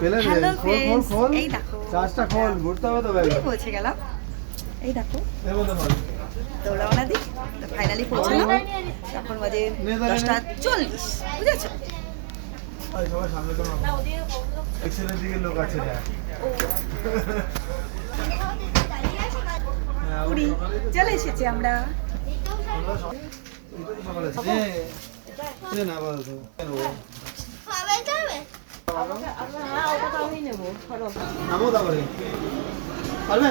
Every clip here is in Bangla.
হ্যালো ফ্রেন্ডস, এই দেখো চার্জটা খোল, ঘুরতে হবে তো ব্যাগ। পৌঁছে গেলাম। এই দেখো দৌড়াওনা দিক তো ফাইনালি পৌঁছালাম। এখন বাজে 10:40, বুঝেছো? সবার সামনে তো এক্সেলের দিকে লোক আছে না। পুরী চলে এসেছি আমরা। নামো তারপরে পারবে?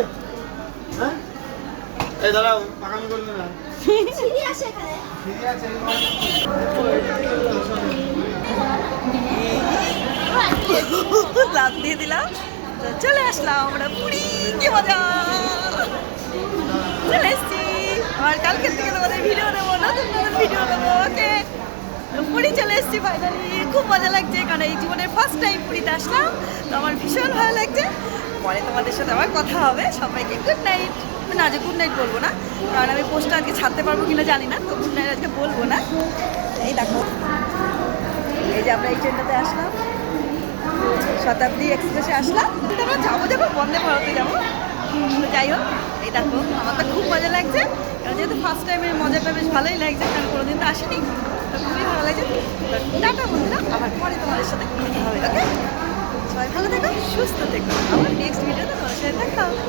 হ্যাঁ এই দাঁড়াও, পাকামি করবে না। সিঁড়ি আছে এখানে, সিঁড়ি আছে। লাভ দিয়ে দিলাম, তো চলে আসলাম আমরা পুরী। কি মজা! চলে এসছি। আর কালকের থেকে তোমাদের ভিডিও দেবো, নতুন নতুন ভিডিও দেবো। ওকে, পুরী চলে এসছি ফাইনালি। খুব মজা লাগছে, কারণ এই জীবনের ফার্স্ট টাইম পুরীতে আসলাম, তো আমার ভীষণ ভালো লাগছে। পরে তোমাদের সাথে আবার কথা হবে। সবাইকে গুড নাইট। না, যে গুড নাইট বলবো না, কারণ আমি পোস্টটা আজকে ছাড়তে পারবো কিনা জানি না, তো গুড নাইট আজকে বলবো না। এই দেখো, এই যে আমরা এই ট্রেনটাতে আসলাম, শতাব্দী এক্সপ্রেসে আসলাম। কিন্তু আমরা যাবো যখন বন্দে ভারতে যাবো। তো যাই হোক, এই দেখো আমার তো খুব মজা লাগছে, কারণ যেহেতু ফার্স্ট টাইমের মজাটা বেশ ভালোই লাগছে, কারণ কোনোদিন তো আসেনি, তো খুবই ভালো লাগছে। তো টাটা বন্ধুরা, আবার পরে তোমাদের সাথে কথা হবে। ওকে, সবাই ভালো থেকো, সুস্থ থেকো। আবার নেক্সট ভিডিওতে তোমাদের সাথে দেখা হবে।